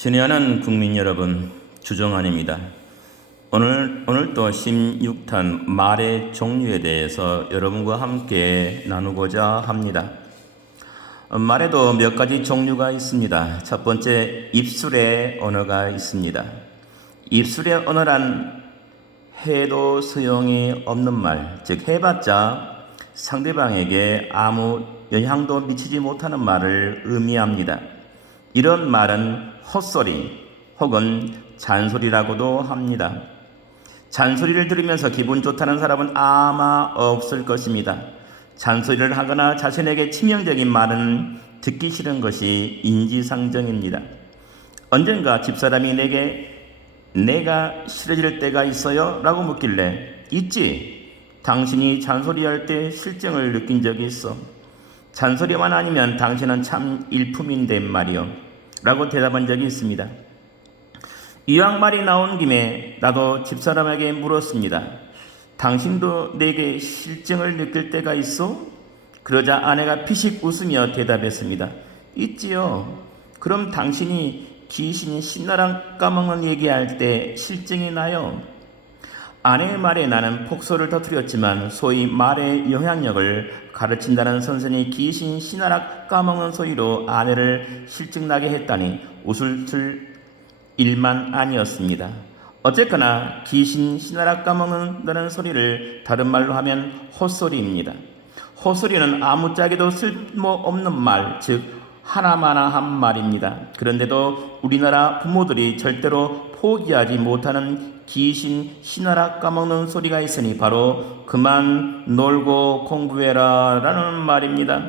친애하는 국민 여러분, 주정환입니다. 오늘도 16탄 말의 종류에 대해서 여러분과 함께 나누고자 합니다. 말에도 몇 가지 종류가 있습니다. 첫 번째, 입술의 언어가 있습니다. 입술의 언어란 해도 소용이 없는 말, 즉 해봤자 상대방에게 아무 영향도 미치지 못하는 말을 의미합니다. 이런 말은 헛소리 혹은 잔소리라고도 합니다. 잔소리를 들으면서 기분 좋다는 사람은 아마 없을 것입니다. 잔소리를 하거나 자신에게 치명적인 말은 듣기 싫은 것이 인지상정입니다. 언젠가 집사람이 내가 싫어질 때가 있어요? 라고 묻길래 있지. 당신이 잔소리할 때 실증을 느낀 적이 있어. 잔소리만 아니면 당신은 참 일품인데 말이요. 라고 대답한 적이 있습니다. 이왕 말이 나온 김에 나도 집사람에게 물었습니다. 당신도 내게 실증을 느낄 때가 있어? 그러자 아내가 피식 웃으며 대답했습니다. 있지요. 그럼 당신이 귀신이 신나랑 까먹는 얘기할 때 실증이 나요? 아내의 말에 나는 폭소를 터뜨렸지만 소위 말의 영향력을 가르친다는 선생이 귀신 신나락 까먹는 소리로 아내를 실증나게 했다니 웃을 일만 아니었습니다. 어쨌거나 귀신 신나락 까먹는다는 소리를 다른 말로 하면 헛소리입니다. 헛소리는 아무짝에도 쓸모없는 말, 즉 하나마나한 말입니다. 그런데도 우리나라 부모들이 절대로 포기하지 못하는 귀신 신나락 까먹는 소리가 있으니 바로 그만 놀고 공부해라 라는 말입니다.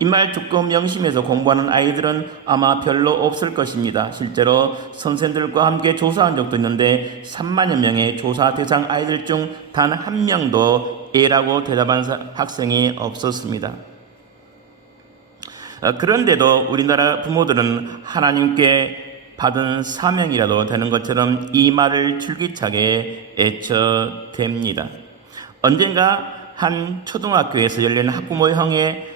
이 말 듣고 명심해서 공부하는 아이들은 아마 별로 없을 것입니다. 실제로 선생들과 함께 조사한 적도 있는데 3만여 명의 조사 대상 아이들 중 단 한 명도 A라고 대답한 학생이 없었습니다. 그런데도 우리나라 부모들은 하나님께 받은 사명이라도 되는 것처럼 이 말을 줄기차게 애쳐댑니다. 언젠가 한 초등학교에서 열린 학부모형의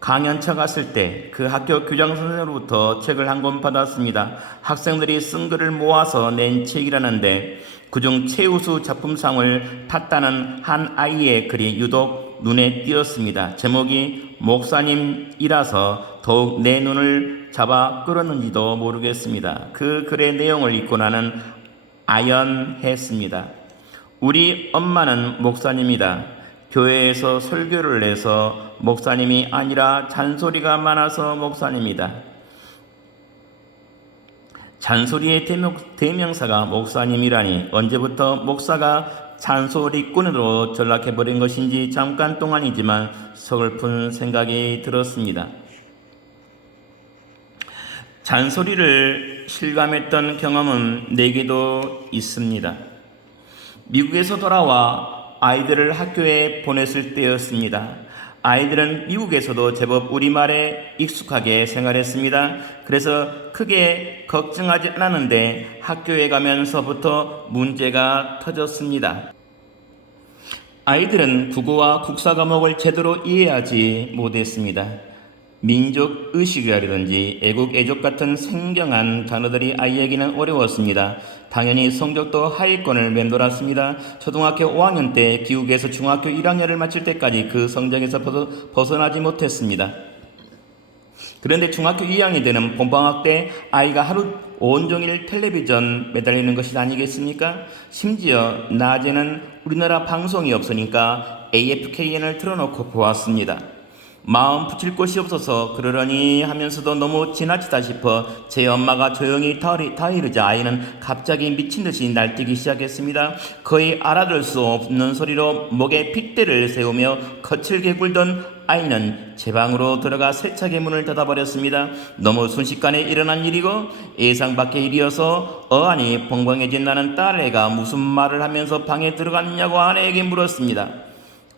강연차 갔을 때 그 학교 교장 선생으로부터 책을 한 권 받았습니다. 학생들이 쓴 글을 모아서 낸 책이라는데 그중 최우수 작품상을 탔다는 한 아이의 글이 유독 눈에 띄었습니다. 제목이 목사님이라서 더욱 내 눈을 잡아 끌었는지도 모르겠습니다. 그 글의 내용을 읽고 나는 아연했습니다. 우리 엄마는 목사님이다. 교회에서 설교를 해서 목사님이 아니라 잔소리가 많아서 목사님이다. 잔소리의 대명사가 목사님이라니 언제부터 목사가 잔소리꾼으로 전락해버린 것인지 잠깐 동안이지만 서글픈 생각이 들었습니다. 잔소리를 실감했던 경험은 내게도 있습니다. 미국에서 돌아와 아이들을 학교에 보냈을 때였습니다. 아이들은 미국에서도 제법 우리말에 익숙하게 생활했습니다. 그래서 크게 걱정하지 않았는데 학교에 가면서부터 문제가 터졌습니다. 아이들은 국어와 국사 과목을 제대로 이해하지 못했습니다. 민족의식이라든지 애국, 애족 같은 생경한 단어들이 아이에게는 어려웠습니다. 당연히 성적도 하위권을 맴돌았습니다. 초등학교 5학년 때 기국에서 중학교 1학년을 마칠 때까지 그 성적에서 벗어나지 못했습니다. 그런데 중학교 2학년 되는 봄방학 때 아이가 하루 온종일 텔레비전 매달리는 것이 아니겠습니까? 심지어 낮에는 우리나라 방송이 없으니까 AFKN을 틀어놓고 보았습니다. 마음 붙일 곳이 없어서 그러려니 하면서도 너무 지나치다 싶어 제 엄마가 조용히 다이르자 아이는 갑자기 미친듯이 날뛰기 시작했습니다. 거의 알아들 수 없는 소리로 목에 핏대를 세우며 거칠게 굴던 아이는 제 방으로 들어가 세차게 문을 닫아버렸습니다. 너무 순식간에 일어난 일이고 예상 밖의 일이어서 어안이 벙벙해진 나는 딸애가 무슨 말을 하면서 방에 들어갔냐고 아내에게 물었습니다.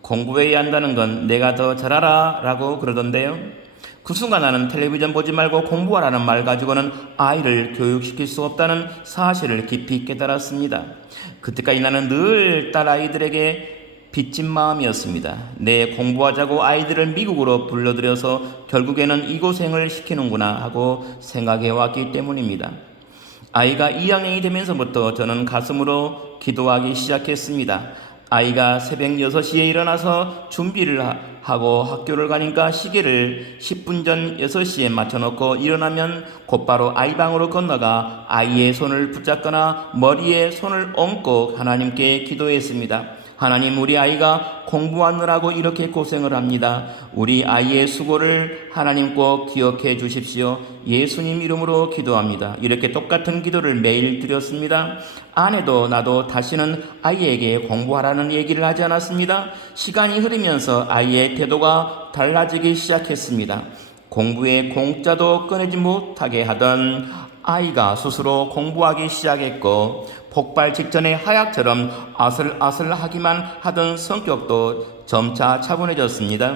공부해야 한다는 건 내가 더 잘 알아 라고 그러던데요. 그 순간 나는 텔레비전 보지 말고 공부하라는 말 가지고는 아이를 교육시킬 수 없다는 사실을 깊이 깨달았습니다. 그때까지 나는 늘 딸아이들에게 빚진 마음이었습니다. 내 공부하자고 아이들을 미국으로 불러들여서 결국에는 이 고생을 시키는구나 하고 생각해왔기 때문입니다. 아이가 2학년이 되면서부터 저는 가슴으로 기도하기 시작했습니다. 아이가 새벽 6시에 일어나서 준비를 하고 학교를 가니까 시계를 10분 전 6시에 맞춰놓고 일어나면 곧바로 아이 방으로 건너가 아이의 손을 붙잡거나 머리에 손을 얹고 하나님께 기도했습니다. 하나님, 우리 아이가 공부하느라고 이렇게 고생을 합니다. 우리 아이의 수고를 하나님 꼭 기억해 주십시오. 예수님 이름으로 기도합니다. 이렇게 똑같은 기도를 매일 드렸습니다. 아내도 나도 다시는 아이에게 공부하라는 얘기를 하지 않았습니다. 시간이 흐르면서 아이의 태도가 달라지기 시작했습니다. 공부에 공짜도 꺼내지 못하게 하던 아이가 스스로 공부하기 시작했고, 폭발 직전의 하약처럼 아슬아슬하기만 하던 성격도 점차 차분해졌습니다.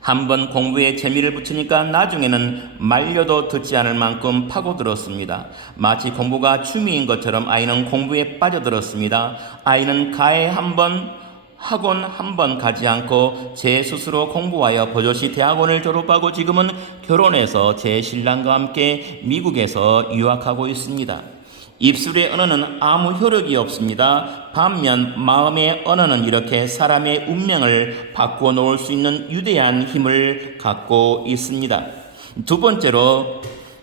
한번 공부에 재미를 붙이니까 나중에는 말려도 듣지 않을 만큼 파고들었습니다. 마치 공부가 취미인 것처럼 아이는 공부에 빠져들었습니다. 아이는 가에 학원 한 번 가지 않고 제 스스로 공부하여 버젓이 대학원을 졸업하고 지금은 결혼해서 제 신랑과 함께 미국에서 유학하고 있습니다. 입술의 언어는 아무 효력이 없습니다. 반면 마음의 언어는 이렇게 사람의 운명을 바꾸어 놓을 수 있는 위대한 힘을 갖고 있습니다. 두 번째로,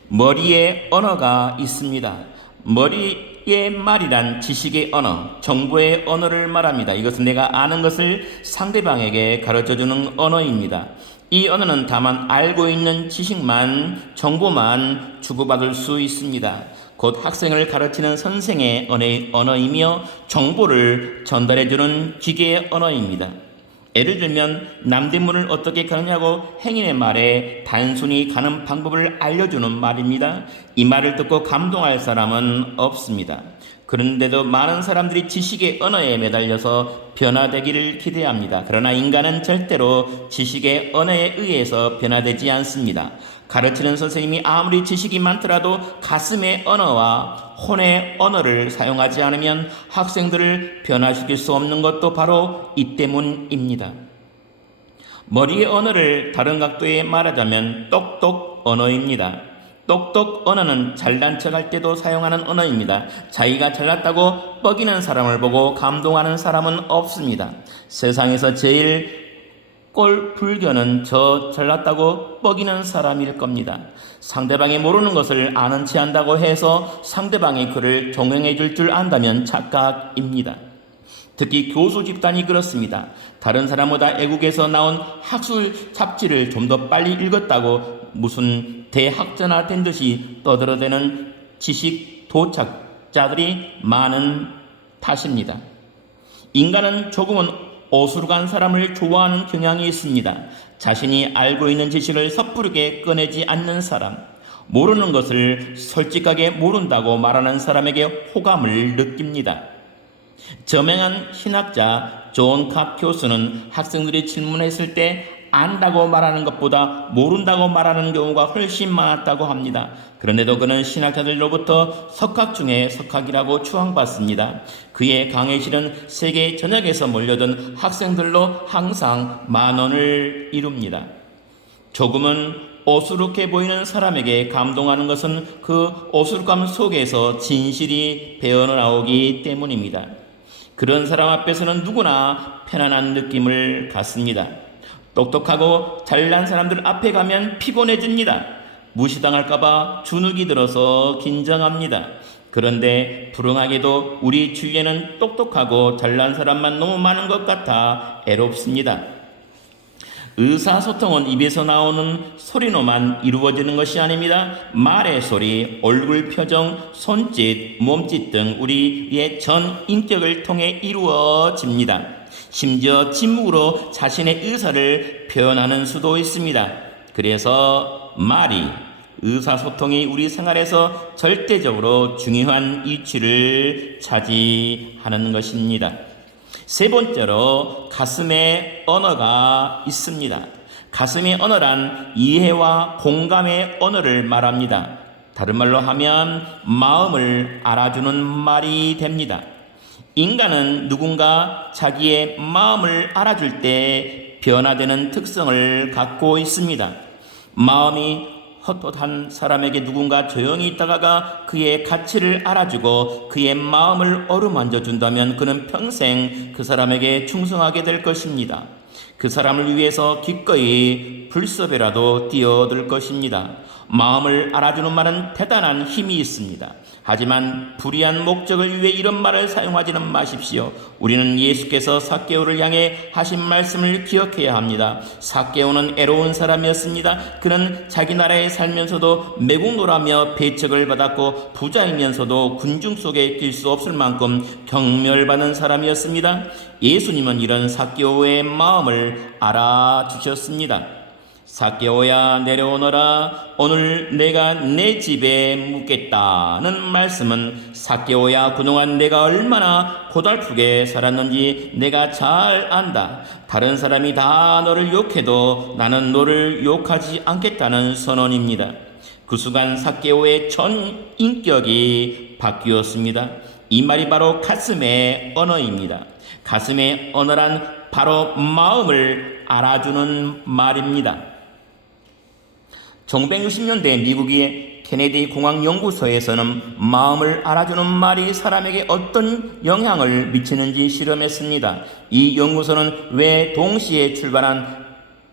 머리의 언어가 있습니다. 머리의 말이란 지식의 언어, 정보의 언어를 말합니다. 이것은 내가 아는 것을 상대방에게 가르쳐주는 언어입니다. 이 언어는 다만 알고 있는 지식만, 정보만 주고받을 수 있습니다. 곧 학생을 가르치는 선생의 언어이며 정보를 전달해주는 기계의 언어입니다. 예를 들면 남대문을 어떻게 가느냐고 행인의 말에 단순히 가는 방법을 알려주는 말입니다. 이 말을 듣고 감동할 사람은 없습니다. 그런데도 많은 사람들이 지식의 언어에 매달려서 변화되기를 기대합니다. 그러나 인간은 절대로 지식의 언어에 의해서 변화되지 않습니다. 가르치는 선생님이 아무리 지식이 많더라도 가슴의 언어와 혼의 언어를 사용하지 않으면 학생들을 변화시킬 수 없는 것도 바로 이 때문입니다. 머리의 언어를 다른 각도에 말하자면 똑똑 언어입니다. 똑똑 언어는 잘난 척할 때도 사용하는 언어입니다. 자기가 잘났다고 뻐기는 사람을 보고 감동하는 사람은 없습니다. 세상에서 제일 꼴 불견은 저 잘났다고 뻐기는 사람일 겁니다. 상대방이 모르는 것을 아는 체 한다고 해서 상대방이 그를 종용해 줄 줄 안다면 착각입니다. 특히 교수 집단이 그렇습니다. 다른 사람보다 애국에서 나온 학술 잡지를 좀 더 빨리 읽었다고 무슨 대학자나 된 듯이 떠들어대는 지식 도착자들이 많은 탓입니다. 인간은 조금은 어수룩한 사람을 좋아하는 경향이 있습니다. 자신이 알고 있는 지식을 섣부르게 꺼내지 않는 사람, 모르는 것을 솔직하게 모른다고 말하는 사람에게 호감을 느낍니다. 저명한 신학자 존 캅 교수는 학생들이 질문했을 때 안다고 말하는 것보다 모른다고 말하는 경우가 훨씬 많았다고 합니다. 그런데도 그는 신학자들로부터 석학 중에 석학이라고 추앙받습니다. 그의 강의실은 세계 전역에서 몰려든 학생들로 항상 만원을 이룹니다. 조금은 어수룩해 보이는 사람에게 감동하는 것은 그 어수룩함 속에서 진실이 배어나오기 때문입니다. 그런 사람 앞에서는 누구나 편안한 느낌을 갖습니다. 똑똑하고 잘난 사람들 앞에 가면 피곤해집니다. 무시당할까봐 주눅이 들어서 긴장합니다. 그런데 불행하게도 우리 주위에는 똑똑하고 잘난 사람만 너무 많은 것 같아 애롭습니다. 의사소통은 입에서 나오는 소리로만 이루어지는 것이 아닙니다. 말의 소리, 얼굴 표정, 손짓, 몸짓 등 우리의 전 인격을 통해 이루어집니다. 심지어 침묵으로 자신의 의사를 표현하는 수도 있습니다. 그래서 말이, 의사소통이 우리 생활에서 절대적으로 중요한 위치를 차지하는 것입니다. 세 번째로, 가슴의 언어가 있습니다. 가슴의 언어란 이해와 공감의 언어를 말합니다. 다른 말로 하면 마음을 알아주는 말이 됩니다. 인간은 누군가 자기의 마음을 알아줄 때 변화되는 특성을 갖고 있습니다. 마음이 헛헛한 사람에게 누군가 조용히 있다가가 그의 가치를 알아주고 그의 마음을 어루만져 준다면 그는 평생 그 사람에게 충성하게 될 것입니다. 그 사람을 위해서 기꺼이 불섭이라도 뛰어들 것입니다. 마음을 알아주는 말은 대단한 힘이 있습니다. 하지만 불의한 목적을 위해 이런 말을 사용하지는 마십시오. 우리는 예수께서 삭개오를 향해 하신 말씀을 기억해야 합니다. 삭개오는 애로운 사람이었습니다. 그는 자기 나라에 살면서도 매국노라며 배척을 받았고 부자이면서도 군중 속에 낄 수 없을 만큼 경멸받은 사람이었습니다. 예수님은 이런 삭개오의 마음을 알아주셨습니다. 삭개오야 내려오너라, 오늘 내가 내 집에 묵겠다는 말씀은 삭개오야 그동안 내가 얼마나 고달프게 살았는지 내가 잘 안다. 다른 사람이 다 너를 욕해도 나는 너를 욕하지 않겠다는 선언입니다. 그 순간 삭개오의 전 인격이 바뀌었습니다. 이 말이 바로 가슴의 언어입니다. 가슴의 언어란 바로 마음을 알아주는 말입니다. 1960년대 미국의 케네디 공항 연구소에서는 마음을 알아주는 말이 사람에게 어떤 영향을 미치는지 실험했습니다. 이 연구소는 왜 동시에 출발한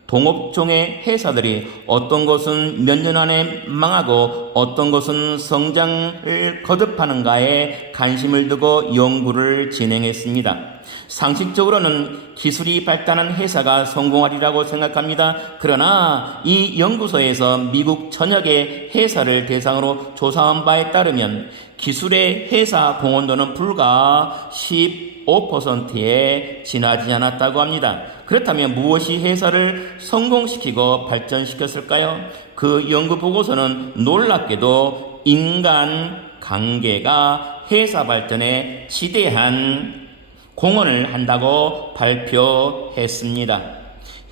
동업종의 회사들이 어떤 것은 몇 년 안에 망하고 어떤 것은 성장을 거듭하는가에 관심을 두고 연구를 진행했습니다. 상식적으로는 기술이 발달한 회사가 성공하리라고 생각합니다. 그러나 이 연구소에서 미국 전역의 회사를 대상으로 조사한 바에 따르면 기술의 회사 공헌도는 불과 15%에 지나지 않았다고 합니다. 그렇다면 무엇이 회사를 성공시키고 발전시켰을까요? 그 연구 보고서는 놀랍게도 인간 관계가 회사 발전에 지대한 공헌을 한다고 발표했습니다.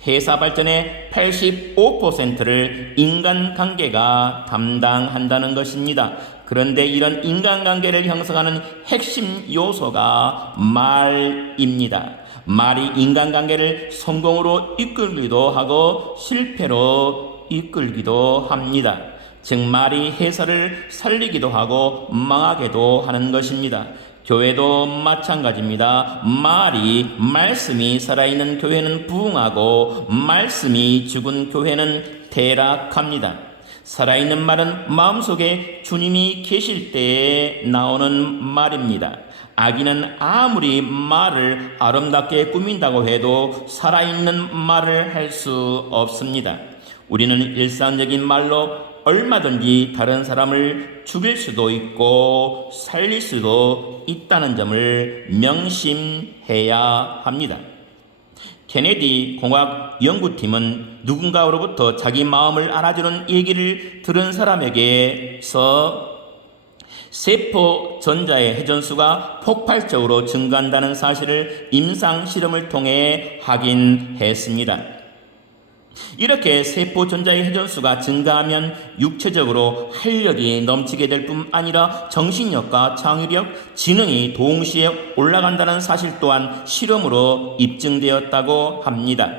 회사 발전의 85%를 인간관계가 담당한다는 것입니다. 그런데 이런 인간관계를 형성하는 핵심 요소가 말입니다. 말이 인간관계를 성공으로 이끌기도 하고 실패로 이끌기도 합니다. 즉 말이 회사를 살리기도 하고 망하게도 하는 것입니다. 교회도 마찬가지입니다. 말씀이 살아있는 교회는 부흥하고 말씀이 죽은 교회는 퇴락합니다. 살아있는 말은 마음속에 주님이 계실 때에 나오는 말입니다. 악인은 아무리 말을 아름답게 꾸민다고 해도 살아있는 말을 할 수 없습니다. 우리는 일상적인 말로 얼마든지 다른 사람을 죽일 수도 있고 살릴 수도 있다는 점을 명심해야 합니다. 케네디 공학 연구팀은 누군가로부터 자기 마음을 알아주는 얘기를 들은 사람에게서 세포 전자의 회전수가 폭발적으로 증가한다는 사실을 임상 실험을 통해 확인했습니다. 이렇게 세포 전자의 회전수가 증가하면 육체적으로 활력이 넘치게 될 뿐 아니라 정신력과 창의력, 지능이 동시에 올라간다는 사실 또한 실험으로 입증되었다고 합니다.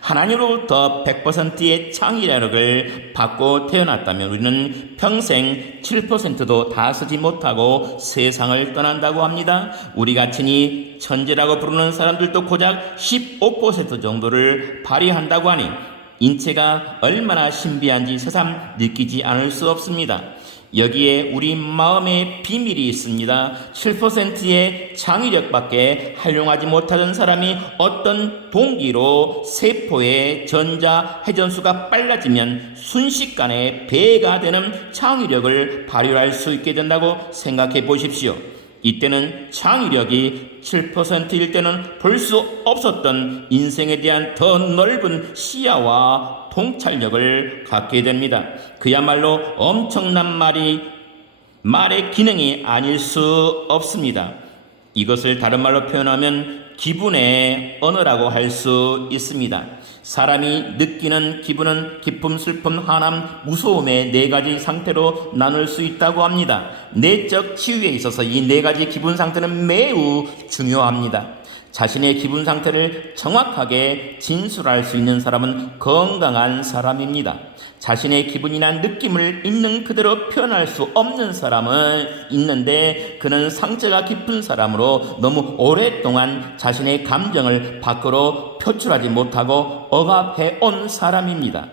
하나님으로부터 100%의 창의력을 받고 태어났다면 우리는 평생 7%도 다 쓰지 못하고 세상을 떠난다고 합니다. 우리가 친히 천재라고 부르는 사람들도 고작 15% 정도를 발휘한다고 하니 인체가 얼마나 신비한지 새삼 느끼지 않을 수 없습니다. 여기에 우리 마음의 비밀이 있습니다. 7%의 창의력밖에 활용하지 못하던 사람이 어떤 동기로 세포의 전자 회전수가 빨라지면 순식간에 배가 되는 창의력을 발휘할 수 있게 된다고 생각해 보십시오. 이때는 창의력이 7%일 때는 볼 수 없었던 인생에 대한 더 넓은 시야와 통찰력을 갖게 됩니다. 그야말로 엄청난 말의 기능이 아닐 수 없습니다. 이것을 다른 말로 표현하면 기분의 언어라고 할 수 있습니다. 사람이 느끼는 기분은 기쁨, 슬픔, 화남, 무서움의 네 가지 상태로 나눌 수 있다고 합니다. 내적 치유에 있어서 이 네 가지 기분 상태는 매우 중요합니다. 자신의 기분 상태를 정확하게 진술할 수 있는 사람은 건강한 사람입니다. 자신의 기분이나 느낌을 있는 그대로 표현할 수 없는 사람은 있는데 그는 상처가 깊은 사람으로 너무 오랫동안 자신의 감정을 밖으로 표출하지 못하고 억압해 온 사람입니다.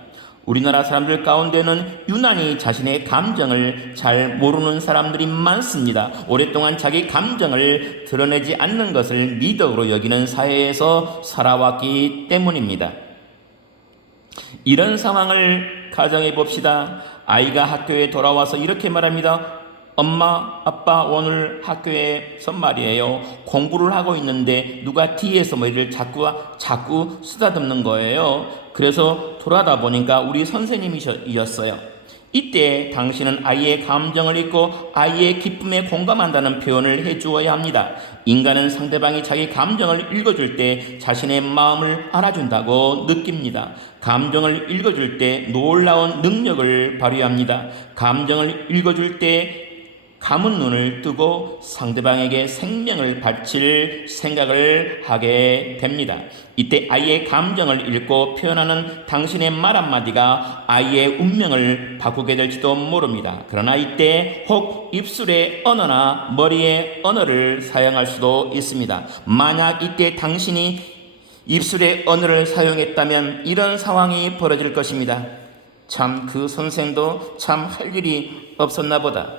우리나라 사람들 가운데는 유난히 자신의 감정을 잘 모르는 사람들이 많습니다. 오랫동안 자기 감정을 드러내지 않는 것을 미덕으로 여기는 사회에서 살아왔기 때문입니다. 이런 상황을 가정해 봅시다. 아이가 학교에 돌아와서 이렇게 말합니다. 엄마, 아빠 오늘 학교에서 말이에요. 공부를 하고 있는데 누가 뒤에서 머리를 자꾸 쓰다듬는 거예요. 그래서 돌아다 보니까 우리 선생님이셨어요. 이때 당신은 아이의 감정을 읽고 아이의 기쁨에 공감한다는 표현을 해주어야 합니다. 인간은 상대방이 자기 감정을 읽어줄 때 자신의 마음을 알아준다고 느낍니다. 감정을 읽어줄 때 놀라운 능력을 발휘합니다. 감정을 읽어줄 때 감은 눈을 뜨고 상대방에게 생명을 바칠 생각을 하게 됩니다. 이때 아이의 감정을 읽고 표현하는 당신의 말 한마디가 아이의 운명을 바꾸게 될지도 모릅니다. 그러나 이때 혹 입술의 언어나 머리의 언어를 사용할 수도 있습니다. 만약 이때 당신이 입술의 언어를 사용했다면 이런 상황이 벌어질 것입니다. 참 그 선생도 참 할 일이 없었나 보다.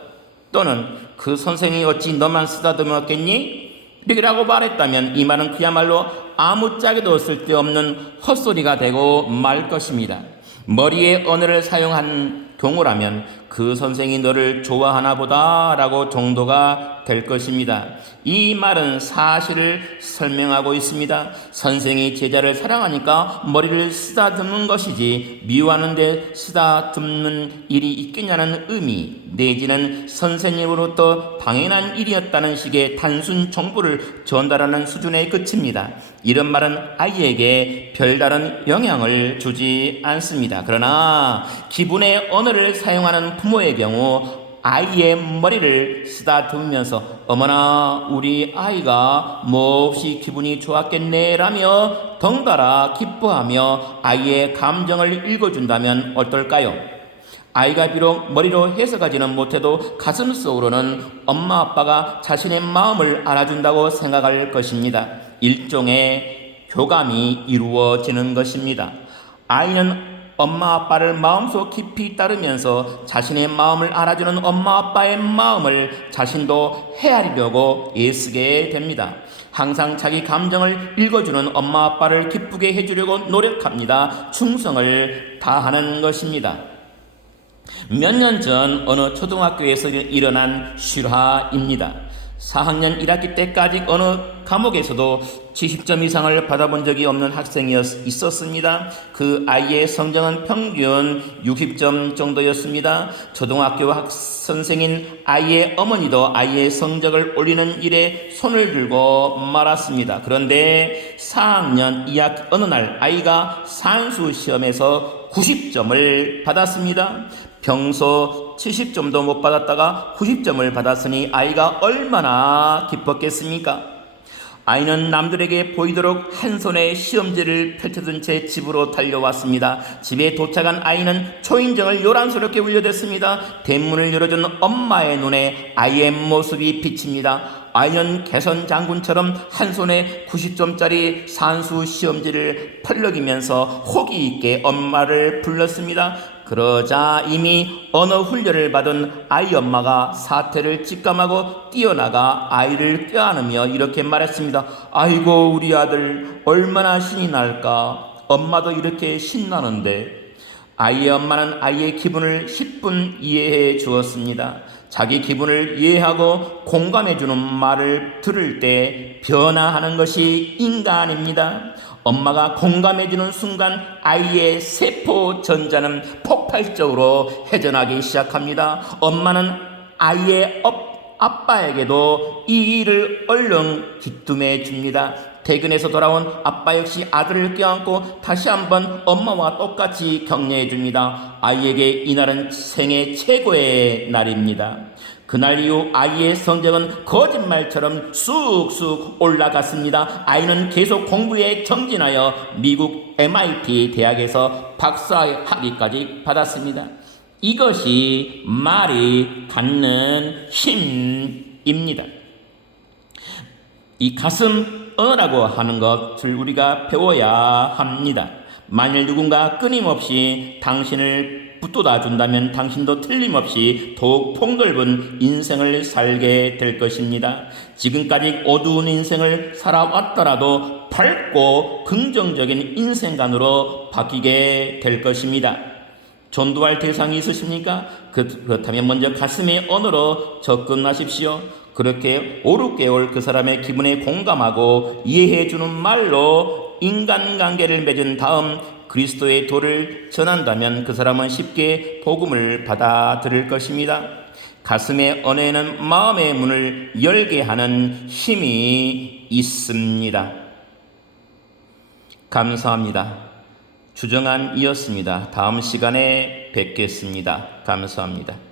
또는 그 선생이 어찌 너만 쓰다듬었겠니? 이라고 말했다면 이 말은 그야말로 아무짝에도 쓸데없는 헛소리가 되고 말 것입니다. 머리의 언어를 사용한 경우라면 그 선생이 너를 좋아하나 보다 라고 정도가 될 것입니다. 이 말은 사실을 설명하고 있습니다. 선생이 제자를 사랑하니까 머리를 쓰다듬는 것이지 미워하는데 쓰다듬는 일이 있겠냐는 의미 내지는 선생님으로부터 당연한 일이었다는 식의 단순 정보를 전달하는 수준에 그칩니다. 이런 말은 아이에게 별다른 영향을 주지 않습니다. 그러나 기분의 언어를 사용하는 부모의 경우 아이의 머리를 쓰다듬으면서 어머나 우리 아이가 몹시 기분이 좋았겠네 라며 덩달아 기뻐하며 아이의 감정을 읽어준다면 어떨까요? 아이가 비록 머리로 해석하지는 못해도 가슴속으로는 엄마 아빠가 자신의 마음을 알아준다고 생각할 것입니다. 일종의 교감이 이루어지는 것입니다. 아이는 엄마 아빠를 마음속 깊이 따르면서 자신의 마음을 알아주는 엄마 아빠의 마음을 자신도 헤아리려고 애쓰게 됩니다. 항상 자기 감정을 읽어주는 엄마 아빠를 기쁘게 해주려고 노력합니다. 충성을 다하는 것입니다. 몇 년 전 어느 초등학교에서 일어난 실화입니다. 4학년 1학기 때까지 어느 과목에서도 70점 이상을 받아본 적이 없는 학생이 있었습니다. 그 아이의 성적은 평균 60점 정도였습니다. 초등학교 선생인 아이의 어머니도 아이의 성적을 올리는 일에 손을 들고 말았습니다. 그런데 4학년 2학기 어느 날 아이가 산수 시험에서 90점을 받았습니다. 평소 70점도 못 받았다가 90점을 받았으니 아이가 얼마나 기뻤겠습니까? 아이는 남들에게 보이도록 한 손에 시험지를 펼쳐둔 채 집으로 달려왔습니다. 집에 도착한 아이는 초인종을 요란스럽게 울려댔습니다. 대문을 열어준 엄마의 눈에 아이의 모습이 비칩니다. 아이는 개선 장군처럼 한 손에 90점짜리 산수 시험지를 펄럭이면서 호기 있게 엄마를 불렀습니다. 그러자 이미 언어 훈련을 받은 아이 엄마가 사태를 직감하고 뛰어나가 아이를 껴안으며 이렇게 말했습니다. 아이고 우리 아들 얼마나 신이 날까. 엄마도 이렇게 신나는데. 아이의 엄마는 아이의 기분을 10분 이해해 주었습니다. 자기 기분을 이해하고 공감해주는 말을 들을 때 변화하는 것이 인간입니다. 엄마가 공감해주는 순간 아이의 세포 전자는 폭발적으로 회전하기 시작합니다. 엄마는 아이의 아빠에게도 이 일을 얼른 귀뜸해 줍니다. 퇴근해서 돌아온 아빠 역시 아들을 껴안고 다시 한번 엄마와 똑같이 격려해 줍니다. 아이에게 이날은 생애 최고의 날입니다. 그날 이후 아이의 성적은 거짓말처럼 쑥쑥 올라갔습니다. 아이는 계속 공부에 정진하여 미국 MIT 대학에서 박사학위까지 받았습니다. 이것이 말이 갖는 힘입니다. 이 가슴 언어라고 하는 것을 우리가 배워야 합니다. 만일 누군가 끊임없이 당신을 붙돋아 준다면 당신도 틀림없이 더욱 폭넓은 인생을 살게 될 것입니다. 지금까지 어두운 인생을 살아왔더라도 밝고 긍정적인 인생관으로 바뀌게 될 것입니다. 전도할 대상이 있으십니까? 그렇다면 먼저 가슴의 언어로 접근하십시오. 그렇게 5, 6개월 그 사람의 기분에 공감하고 이해해주는 말로 인간관계를 맺은 다음 그리스도의 도를 전한다면 그 사람은 쉽게 복음을 받아들일 것입니다. 가슴의 언어에는 마음의 문을 열게 하는 힘이 있습니다. 감사합니다. 주정한이었습니다. 다음 시간에 뵙겠습니다. 감사합니다.